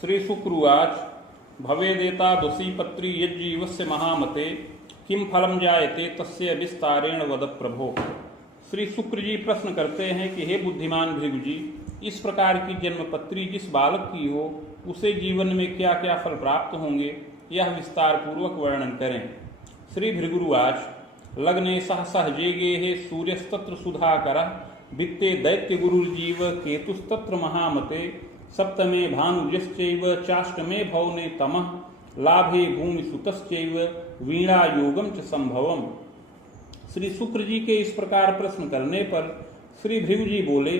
श्री शुक्रवाच भवेदेतादुषी पत्री यज्जीवस्य महामते किम फलम जायते तस्य विस्तारेण वद प्रभो। श्री शुक्र जी प्रश्न करते हैं कि हे बुद्धिमान भृगु जी, इस प्रकार की जन्मपत्री जिस बालक की हो उसे जीवन में क्या क्या फल प्राप्त होंगे, यह विस्तार पूर्वक वर्णन करें। श्री भृगुरुवाच लग्ने सह सहजेगे सूर्यस्तत्र सुधाकर वित्ते दैत्य गुरुर्जीव केतुस्तत्र महामते सप्तमे भानुजश्चैव चाष्टमे भवने तमः लाभे भूमि सुतश्चैव वीणा योगम च संभवम। श्री शुक्र जी के इस प्रकार प्रश्न करने पर श्री भृगु जी बोले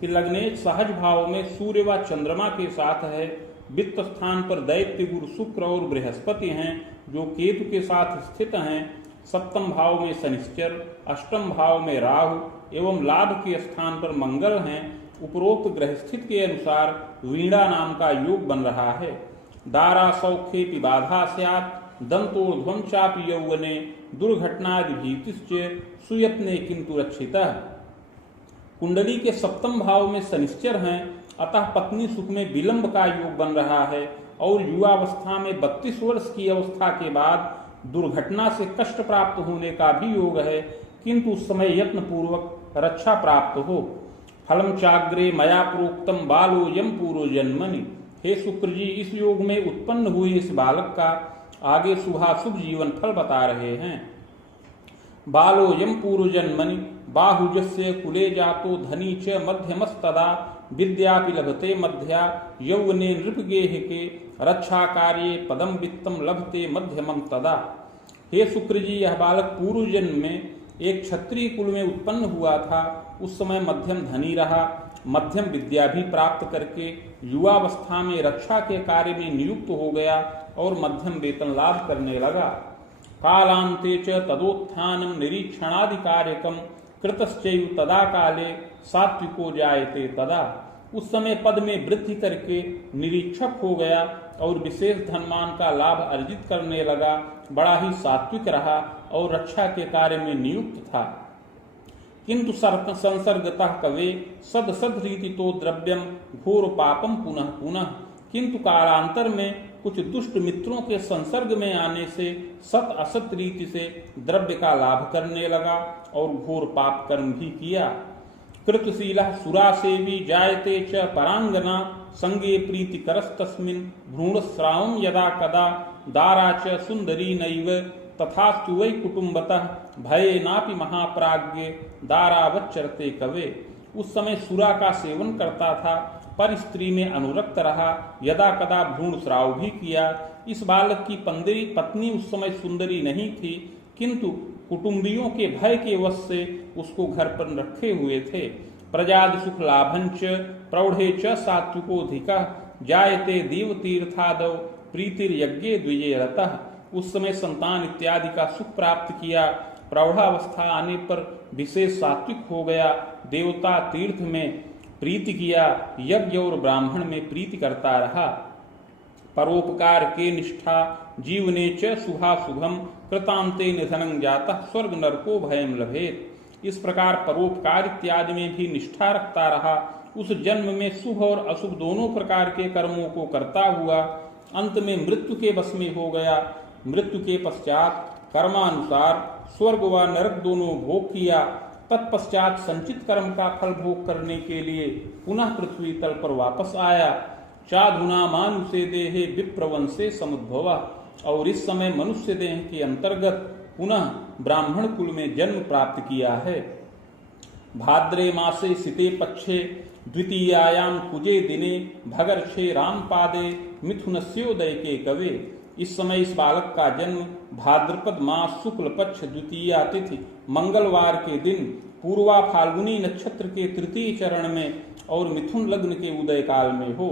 कि लग्ने सहज भाव में सूर्य व चंद्रमा के साथ है, वित्त स्थान पर दैत्य गुरु शुक्र और बृहस्पति हैं जो केतु के साथ स्थित हैं, सप्तम भाव में शनिश्चर, अष्टम भाव में राहु एवं लाभ के स्थान पर मंगल हैं। उपरोक्त ग्रह स्थित के अनुसार वीणा नाम का योग बन रहा है। दारा सौख्ये बाधा स्यात् दंतोर्ध्वं चापि यौवने दुर्घटनादि भीतिश्च सुयत्ने किंतु रक्षितः। कुंडली के सप्तम भाव में शनिश्चर हैं, अतः पत्नी सुख में विलंब का योग बन रहा है और युवावस्था में 32 वर्ष की अवस्था के बाद दुर्घटना से कष्ट प्राप्त होने का भी योग है, किंतु उस समय यत्न पूर्वक रक्षा प्राप्त हो। फलम चाग्रे मया प्रोक्तम बालोयम पूर्व जन्मनि। हे शुक्र जी, इस योग में उत्पन्न हुए इस बालक का आगे शुभाशुभ जीवन फल बता रहे हैं। बालोयम पूर्व जन्मनि बाहुजस्य कुले जातो धनी च मध्यमस्तदा विद्यापि लभते मध्या यौवने नृपगेह के रक्षा कार्ये पदम वित्तम लभते मध्यमम तदा। हे शुक्र जी, यह बालक पूर्व जन्म में एक क्षत्रिय कुल में उत्पन्न हुआ था। उस समय मध्यम धनी रहा, मध्यम विद्या भी प्राप्त करके युवावस्था में रक्षा के कार्य में नियुक्त हो गया और मध्यम वेतन लाभ करने लगा। कालांते च तदोत्थानम निरीक्षणादि कार्यकम कृतश्चैव तदा काले सात्विको जायते तदा। उस समय पद में वृद्धि करके निरीक्षक हो गया और विशेष धनमान का लाभ अर्जित करने लगा, बड़ा ही सात्विक रहा और रक्षा के कार्य में नियुक्त था। किंतु संसर्गतः कवे सद सद रीति तो द्रव्यम घोर पापम पुनः पुनः। किंतु कालांतर में कुछ दुष्ट मित्रों के संसर्ग में आने से सत असत रीति से द्रव्य का लाभ करने लगा और घोर पाप कर्म भी किया। कृतशीला सुरासेवी जायते च परांगना संगे प्रीति करस्तस्मिन् भ्रूणस्रावं यदा कदा दारा च सुंदरी नैव तथास्तु वै कुटुम्बतः भये नापि महाप्राज्ञे दारावच्चरते कवे। उस समय सुरा का सेवन करता था, पर स्त्री में अनुरक्त रहा, यदा कदा भ्रूण स्राव भी किया। इस बालक की पत्नी उस समय सुंदरी नहीं थी, किंतु कुटुंबियों के भय के वश से उसको घर पर रखे हुए थे। प्रजाद सुख लाभंच प्रौढ़े च सात्विकोधिकः जायते देव तीर्थादव प्रीतिर यज्ञे द्विजे रतः। उस समय संतान इत्यादि का सुख प्राप्त किया, प्रौढ़ावस्था आने पर विशेष सात्विक हो गया, देवता तीर्थ में प्रीति किया, यज्ञ और ब्राह्मण में प्रीति करता रहा। परोपकार के निष्ठा जीवने च शुभाशुभम कृतांते निधनं जातः स्वर्ग नरको भयम लभेत। इस प्रकार परोपकार इत्यादि में भी निष्ठा रखता रहा। उस जन्म में शुभ और अशुभ दोनों प्रकार के कर्मों को करता हुआ अंत में मृत्यु के वश में हो गया। मृत्यु के पश्चात कर्मानुसार स्वर्ग व नरक दोनों भोग किया। तत्पश्चात संचित कर्म का फल भोग करने के लिए पुनः पृथ्वी तल पर वापस आया। चाधुना मानुषे देहे विप्रवंशे समुद्भवा। और इस समय मनुष्य देह के अंतर्गत पुनः ब्राह्मण कुल में जन्म प्राप्त किया है। भाद्रे मासे सिते पक्षे द्वितीयायाम कुजे दिने भगर्षे रामपादे मिथुनस्योदय के कवे। इस समय इस बालक का जन्म भाद्रपद मास शुक्ल पक्ष द्वितीया तिथि मंगलवार के दिन पूर्वा फाल्गुनी नक्षत्र के तृतीय चरण में और मिथुन लग्न के उदय काल में हो।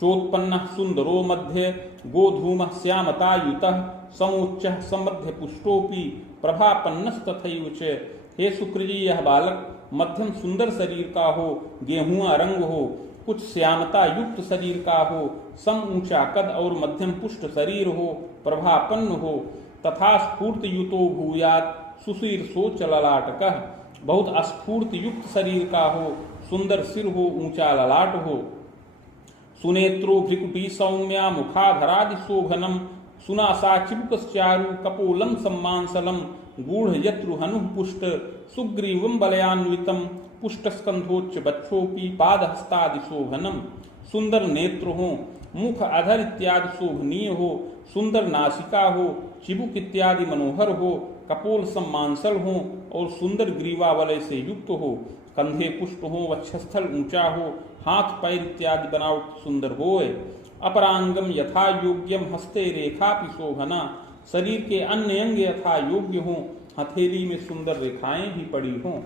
चोत्पन्न सुंदरो मध्य गोधूम श्यामतायुतः समोच्च समध्य पुष्टोपि प्रभापन्नस्तथैव च। हे शुक्र जी, यह बालक मध्यम सुंदर शरीर का हो, गेहुआ रंग हो, कुछ श्यामता युक्त शरीर का हो, सम ऊंचा कद और मध्यम पुष्ट शरीर हो, प्रभापन्न हो, तथा स्फूर्त युतो भूयात सुशीर सोच ललाटकः। बहुत स्फूर्त युक्त शरीर का हो, सुंदर सिर हो, ऊंचा ललाट हो, सुनेत्रो भ्रिकुटी सौम्या मुखाधरादि शोभनम सुनासा चिबुकश्चारु कपोलम सम्मांसलम गूढ़ यत्रु हनुः पुष्ट सुग्रीवम बलयान्वितम पुष्ट स्कंधोच्च बक्षोपी पादहस्तादि शोभनम। सुंदर नेत्र हो, मुख अधर इत्यादि शोभनीय हो, सुंदर नासिका हो, चिबुक इत्यादि मनोहर हो, कपोल सम्मांसल हो और सुंदर ग्रीवा वलय से युक्त हो, कंधे पुष्ट हो, वक्षस्थल ऊंचा हो, हाथ पैर इत्यादि बनावट सुंदर होए। अपरांगम यथा योग्यम हस्ते रेखापि शोभना, शरीर के अन्य अंग यथा योग्य हो, हथेली में सुंदर रेखाएं भी पड़ी हों।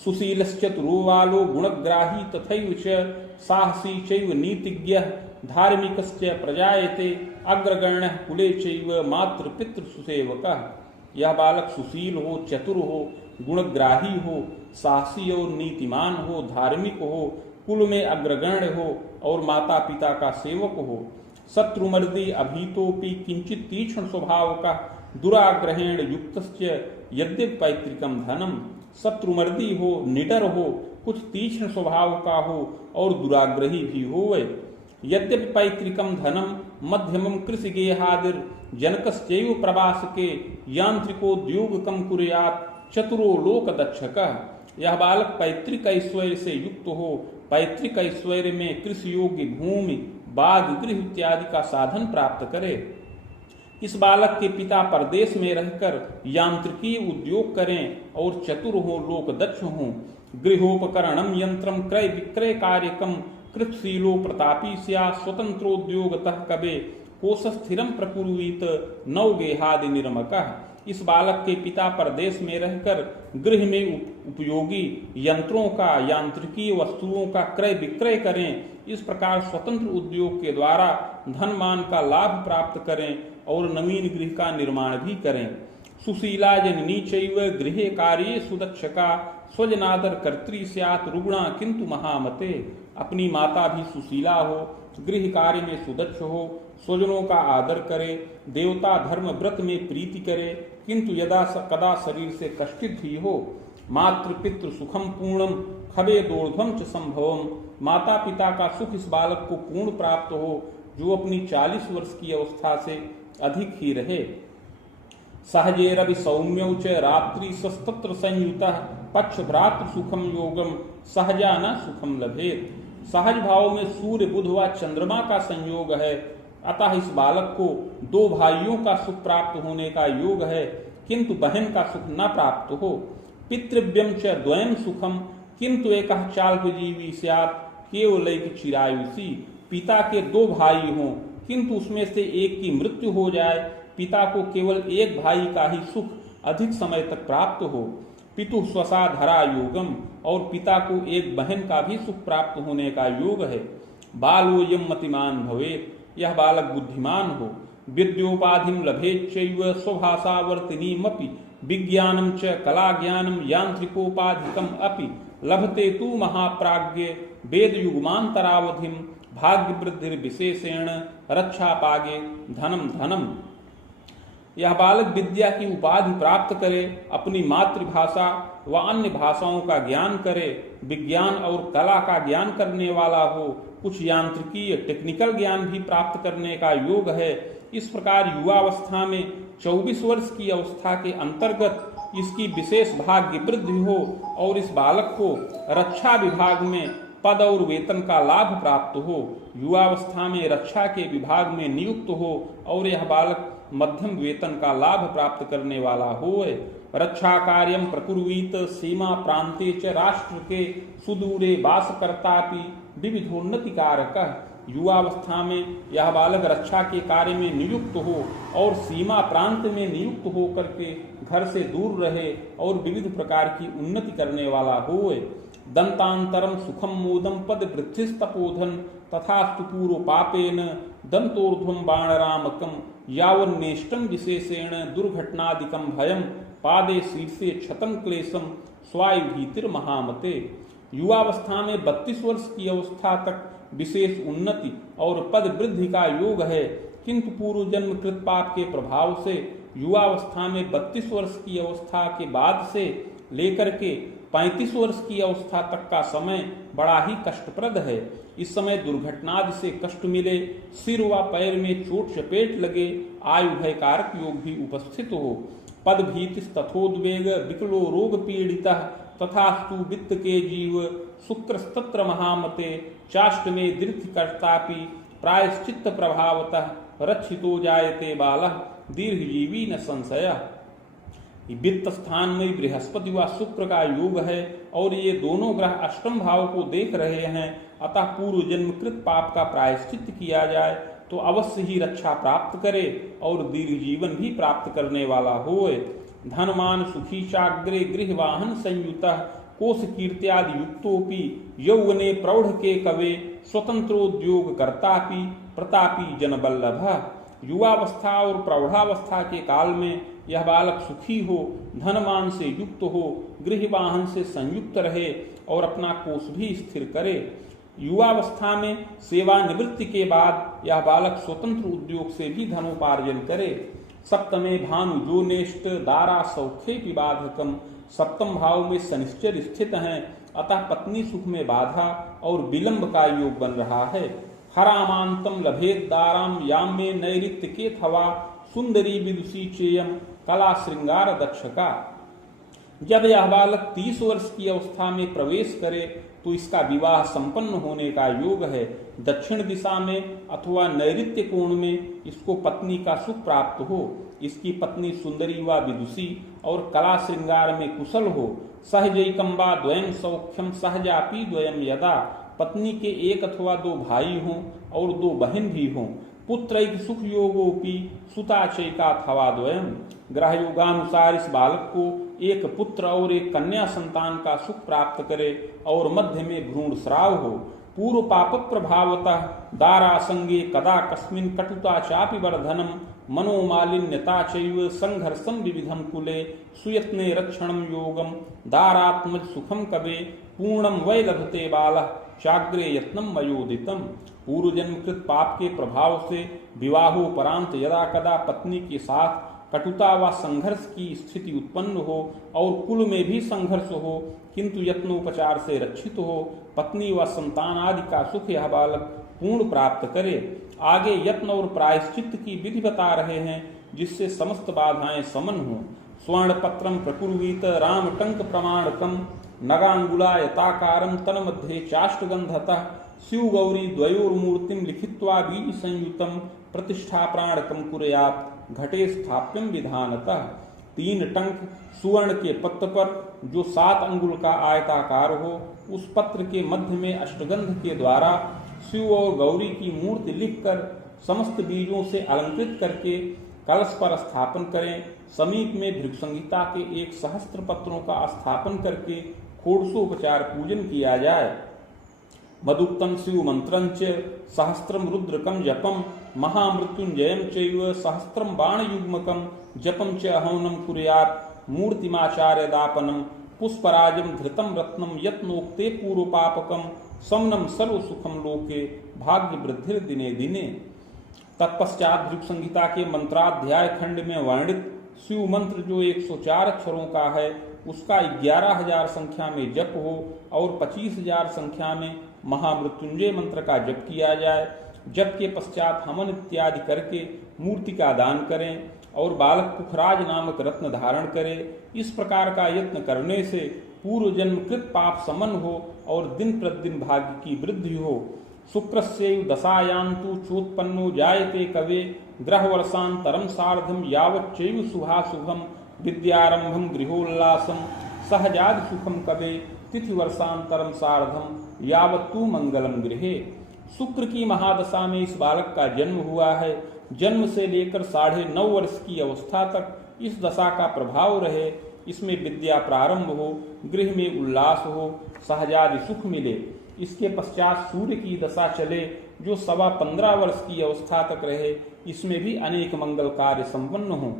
सुशीलश्चतुरो वालो गुणग्राही तथैव च साहसी चैव नीतिज्ञः धार्मिकश्च प्रजायते अग्रगण्यः कुले चैव मातृ पितृ सुसेवकः। यह बालक सुशील हो, चतुर हो, गुणग्राही हो, साहसी और नीतिमान हो, धार्मिक हो, कुल में अग्रगण्य हो और माता पिता का सेवक हो। शत्रुमर्दी अभीतोपि किंचित तीक्ष्ण स्वभाव का दुराग्रहेण युक्तश्च यद्यपि पैतृकम धनम। शत्रुमर्दी हो, निडर हो, कुछ तीक्ष्ण स्वभाव का हो और दुराग्रही भी होवे। यद्यपि पैतृकम धनम मध्यमम कृषि गेहादिर जनकश्चैव प्रवासके यांत्रिकोद्योगकम कुर्यात् चतुरो लोक दक्षकः। यह बालक पैतृक ऐश्वर्य से युक्त हो, पैतृक ऐश्वर्य में कृषि योग्य भूमि, बाग, गृह इत्यादि का साधन प्राप्त करे। इस बालक के पिता परदेश में रहकर यांत्रिकी उद्योग करें और चतुर हो, लोक दक्ष हों। गृहोपकरणम यंत्रम क्रय विक्रय कार्यकम कृतशीलो प्रतापी स्या स्वतंत्रोद्योगतः कबे कोशस्थिरम प्रकुर्वीत नवगेहादि निर्मकः। इस बालक के पिता परदेश में रहकर गृह में उपयोगी यंत्रों का, यांत्रिकी वस्तुओं का क्रय विक्रय करें। इस प्रकार स्वतंत्र उद्योग के द्वारा धनमान का लाभ प्राप्त करें और नवीन गृह का निर्माण भी करें। सुशीला जननी चैव गृहे कार्ये सुदक्षका स्वजनादर कर्त्री स्यात् रुग्णा किंतु महामते। अपनी माता भी सुशीला हो, गृह कार्य में सुदक्ष हो, स्वजनों का आदर करे, देवता धर्म व्रत में प्रीति करे, किंतु यदा कदा शरीर से कष्टित भी हो। मातृ पितृ सुखम पूर्णम खबे दोर्ध्वम च संभवम। माता पिता का सुख इस बालक को पूर्ण प्राप्त हो जो अपनी 40 वर्ष की अवस्था से अधिक ही रहे। सहजेरवि सौम्यौ च रात्रि सस्तत्र संयुतः पक्ष भ्रातृ सुखम योगम सहजा न सुखम लभेत। सहज भाव में सूर्य बुध व चंद्रमा का संयोग है, अतः इस बालक को 2 भाइयों का सुख प्राप्त होने का योग है, किंतु बहन का सुख न प्राप्त हो। पितृव्यम च द्वयम सुखम किंतु एकः चाल्पजीवी स्यात् केवलैक चिरायुषी। पिता के 2 भाई हों, किंतु उसमें से एक की मृत्यु हो जाए, पिता को केवल एक भाई का ही सुख अधिक समय तक प्राप्त हो। पितु स्वसा धरा योगम, और पिता को एक बहन का भी सुख प्राप्त होने का योग है। बालोयम मतिमान भवेत्, यह बालक बुद्धिमान हो। विद्योपाधिम लभेच्चैव स्वभाषावर्तिनीमपि विज्ञानम च कला ज्ञानम यांत्रिकोपाधिकम अपि लभते तु महाप्राज्ञ वेद युगमांतरावधिम भाग्य वृद्धि विशेषेण रक्षा पागे धनम धनम। यह बालक विद्या की उपाधि प्राप्त करे, अपनी मातृभाषा व अन्य भाषाओं का ज्ञान करे, विज्ञान और कला का ज्ञान करने वाला हो, कुछ यांत्रिकीय टेक्निकल ज्ञान भी प्राप्त करने का योग है। इस प्रकार युवावस्था में 24 वर्ष की अवस्था के अंतर्गत इसकी विशेष भाग्य वृद्धि हो और इस बालक को रक्षा विभाग में पद और वेतन का लाभ प्राप्त हो। युवावस्था में रक्षा के विभाग में नियुक्त हो और यह बालक मध्यम वेतन का लाभ प्राप्त करने वाला होए। रक्षा कार्यम प्रकुर्वीत सीमा प्रांते च राष्ट्र के सुदूरे वास करतापि विविधोन्नति कारकः। युवावस्था में यह बालक रक्षा के कार्य में नियुक्त हो और सीमा प्रांत में नियुक्त होकर के घर से दूर रहे और विविध प्रकार की उन्नति करने वाला होए। दंतांतरम सुखम मोदम पद वृद्धिस्तपोधन तथास्तु पूर्व पापेन दंतोर्ध्वम बाणरामकम यावन्नेष्टम विशेषेण दुर्घटनादिकम भयम पादे शीर्षे क्षतम क्लेशम स्वायुभीतिर महामते। युवावस्था में 32 वर्ष की अवस्था तक विशेष उन्नति और पद वृद्धि का योग है, किंतु पूर्व जन्म कृत पाप के प्रभाव से युवावस्था में 32 वर्ष की अवस्था के बाद से लेकर के 35 वर्ष की अवस्था तक का समय बड़ा ही कष्टप्रद है। इस समय दुर्घटनादि से कष्ट मिले, सिर व पैर में चोट चपेट लगे, आयु भय कारक योग भी उपस्थित हो, पद भीतिस तथोद्वेग विकलो रोग पीड़िता तथास्तु वित्त के जीव शुक्रस्तत्र महामते चाष्ट में दृढ़ कर्तापि प्रायश्चित्त प्रभावतः रक्षितो जायते बालः दीर्घजीवी न संशय। वित्त स्थान में बृहस्पति व शुक्र का योग है और ये दोनों ग्रह अष्टम भाव को देख रहे हैं, अतः पूर्व जन्मकृत पाप का प्रायश्चित्त किया जाए तो अवश्य ही रक्षा प्राप्त करे और दीर्घ जीवन भी प्राप्त करने वाला होए। धनमान सुखी चाग्रे गृह वाहन संयुतः कोश कीर्त्यादि युक्तोपि यौवने प्रौढ़ के कवे स्वतंत्रोद्योग कर्तापि प्रतापी जनबल्लभ। युवावस्था और प्रौढ़ावस्था के काल में यह बालक सुखी हो, धनमान से युक्त हो, गृह वाहन से संयुक्त रहे और अपना कोष भी स्थिर करे। युवावस्था में सेवानिवृत्ति के बाद यह बालक स्वतंत्र उद्योग से भी धनोपार्जन करे। सप्तमे भानु जो नेष्ट दारा सौख्ये विबाधकम, सप्तम भाव में शनिश्चर स्थित हैं, अतः पत्नी सुख में बाधा और विलंब का योग बन रहा है। हरामांतम लभेद दाराम याम में नैरित्य के थवा सुंदरी विदुषी चेयम कला श्रृंगार दक्षका। जब यह बालक 30 वर्ष की अवस्था में प्रवेश करे तो इसका विवाह संपन्न होने का योग है। दक्षिण दिशा में अथवा नैऋत्य कोण में इसको पत्नी का सुख प्राप्त हो, इसकी पत्नी सुंदरी व विदुषी और कला श्रृंगार में कुशल हो। सहजैकम्बा द्वयं सौख्यम सहजापि द्वयं यदा, पत्नी के एक अथवा 2 भाई हों और 2 बहन भी हों। पुत्रैक सुख योगोपि सुताचैका थवा द्वयं, ग्रह योगानुसार इस बालक को एक पुत्र और एक कन्या संतान का सुख प्राप्त करे और मध्य में भ्रूण स्राव हो। पूर्व पाप प्रभावतः दारा संगे कदा कस्मिन् कटुता चापि वर्धनम मनोमालिन्यता चैव संघर्षम विविधम कुले सुयत्ने रक्षणम योगम दारात्मज सुखम कवे पूर्णम वै लभते बालः चाग्रे यत्नम मयोदितम। पूर्व जन्मकृत पाप के प्रभाव से विवाहोपरांत यदा कदा पत्नी के साथ कटुता व संघर्ष की स्थिति उत्पन्न हो और कुल में भी संघर्ष हो, किंतु यत्नोपचार से रक्षित हो, पत्नी व संतान आदि का सुख यह बालक पूर्ण प्राप्त करे। आगे यत्न और प्रायश्चित्त की विधि बता रहे हैं जिससे समस्त बाधाएं समन हो। स्वर्ण पत्रम प्रकुर्वीत राम टंक प्रमाणकम नगांगुलायताकारम तन मध्ये चाष्टगंधतः शिव गौरी द्वयोर्मूर्तिम लिखित्वा बीज संयुतम प्रतिष्ठा प्राणकम कुर्यात् घटे स्थाप्यम विधानतः। 3 टंक सुवर्ण के पत्र पर जो 7 अंगुल का आयताकार हो, उस पत्र के मध्य में अष्टगंध के द्वारा शिव और गौरी की मूर्ति लिखकर समस्त बीजों से अलंकृत करके कलश पर स्थापन करें। समीप में भृगुसंहिता के 1 सहस्त्र पत्रों का स्थापन करके षोडशोपचार पूजन किया जाए। मदुक्तम शिव मंत्रं च सहस्त्रम रुद्रकम जपम महामृत्युंजयम चैव सहस्त्रम बाण युग्मकम जपम च हवनम कुर्यात् मूर्तिमाचार्य दापनम पुष्पराजम धृतम रत्नम यत्नोक्ते पूर्वपापकम समनम सर्व सुखम लोके भाग्य वृद्धि दिने दिने। तत्पश्चात भृगुसंहिता के मंत्राध्याय खंड में वर्णित शिव मंत्र जो 104 अक्षरों का है, उसका 11,000 संख्या में जप हो और 25,000 संख्या में महामृत्युंजय मंत्र का जप किया जाए। जप के पश्चात हवन इत्यादि करके मूर्ति का दान करें और बालक पुखराज नामक रत्न धारण करे। इस प्रकार का यत्न करने से पूर्व जन्मकृत पाप समन हो और दिन प्रतिदिन भाग्य की वृद्धि हो। शुक्रस्यैव दशायान्तु चोत्पन्नो जायते कवे ग्रह वर्षांतरम सार्धम यावच्चैव शुभाशुभम विद्यारंभम गृहोल्लासम सहजाद सुखम कवे तिथि वर्षांतरम सार्धम यावत्तु मंगलम गृहे। शुक्र की महादशा में इस बालक का जन्म हुआ है। जन्म से लेकर 9.5 वर्ष की अवस्था तक इस दशा का प्रभाव रहे। इसमें विद्या प्रारंभ हो, गृह में उल्लास हो, सहजादि सुख मिले। इसके पश्चात सूर्य की दशा चले जो 15.25 वर्ष की अवस्था तक रहे। इसमें भी अनेक मंगल कार्य संपन्न हो।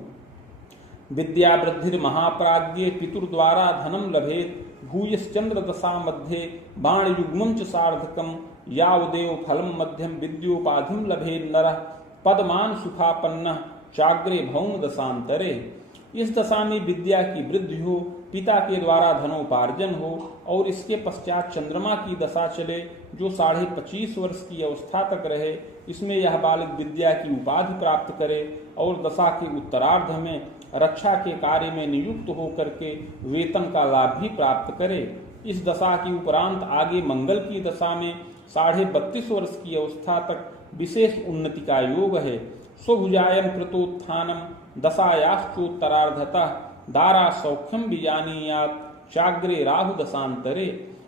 विद्या वृद्धि महाप्राज्ञे पितुर द्वारा धनम लभेत भूयश्चंद्र दशा मध्ये बाण युग्मं च सार्धकम यावदेव फलम मध्यम विद्योपाधिम लभेत नरः पदमान सुखापन्न चाग्रे भौम दशांतरे। इस दशा में विद्या की वृद्धि हो, पिता के द्वारा धनोपार्जन हो और इसके पश्चात चंद्रमा की दशा चले जो 25.5 वर्ष की अवस्था तक रहे, इसमें यह बालक विद्या की उपाधि प्राप्त करे और दशा के उत्तरार्ध में रक्षा के कार्य में नियुक्त होकर के वेतन का लाभ भी प्राप्त करे। इस दशा की उपरांत आगे मंगल की दशा में 32.5 वर्ष की अवस्था तक विशेष उन्नति का योग है। स्वभुजायम कृतोत्थानम दशायाश्चोत्तरार्धतः दारा सौख्यम बीजानीयात चाग्रे राहु दशांतरे।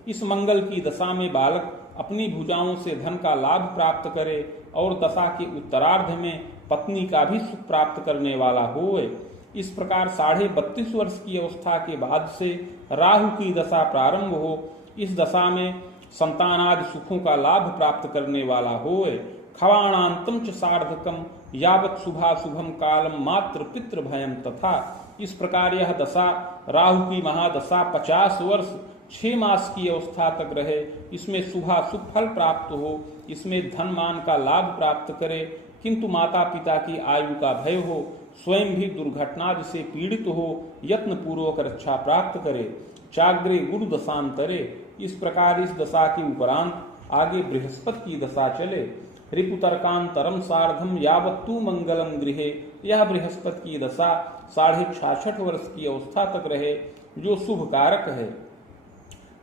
इस मंगल की दशा में बालक अपनी भुजाओं से धन का लाभ प्राप्त करे और दशा के उत्तरार्ध में पत्नी का भी सुख प्राप्त करने वाला होए। इस प्रकार 32.5 वर्ष की अवस्था के बाद से राहु की दशा प्रारंभ हो। इस दशा में संतानादि सुखों का लाभ प्राप्त करने वाला होए। खवाणांतम च सार्धकम यावत शुभाशुभम कालम मात्र पितृ भयम तथा। इस प्रकार यह दशा राहु की महादशा 50 वर्ष 6 मास की अवस्था तक रहे। इसमें शुभाशुभ फल प्राप्त हो, इसमें धन मान का लाभ प्राप्त करे, किंतु माता पिता की आयु का भय हो, स्वयं भी दुर्घटना से पीड़ित हो, यत्न पूर्वक रक्षा प्राप्त करे। चाग्रे गुरु दशांतरे। इस प्रकार इस दशा के उपरांत आगे बृहस्पति की दशा चले। रिपुतर्कांतरम सार्धम यावत्तु मंगलम गृहे। यह बृहस्पति की दशा 66.5 वर्ष की अवस्था तक रहे, जो शुभ कारक है।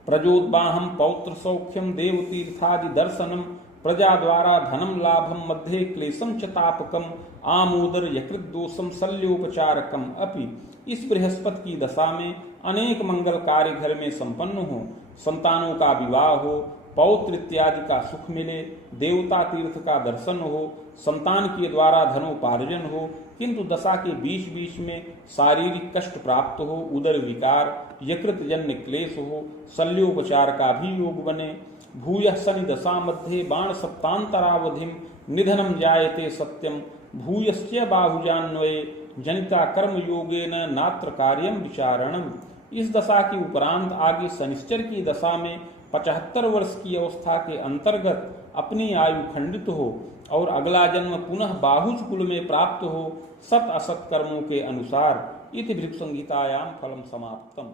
प्रजोद्वाहम पौत्र सौख्यम देवतीर्थादि दर्शनम प्रजा द्वारा धनम लाभम मध्ये क्लेशम च तापकम आमोदर यकृत दोषम शल्योपचारकम अपि। इस बृहस्पति की दशा में अनेक मंगल कार्य घर में संपन्न हो, संतानों का विवाह हो, पौत्र इत्यादि का सुख मिले, देवता तीर्थ का दर्शन हो, संतान के द्वारा धनोपार्जन हो, किंतु दशा के बीच बीच में शारीरिक कष्ट प्राप्त हो, उदर विकार, यकृत जन्य क्लेश हो, शल्योपचार का भी योग बने। भूयः शनि दशा मध्ये बाण सप्तांतरावधिम निधनम जायते सत्यम भूयश्च बाहुजान्वये जनिता कर्म योगेन नात्र कार्यम विचारणम। इस दशा के उपरांत आगे शनिश्चर की दशा में 75 वर्ष की अवस्था के अंतर्गत अपनी आयु खंडित हो और अगला जन्म पुनः बाहुज कुल में प्राप्त हो, सत असत कर्मों के अनुसार। इति भृगु संहितायां फलम समाप्तम।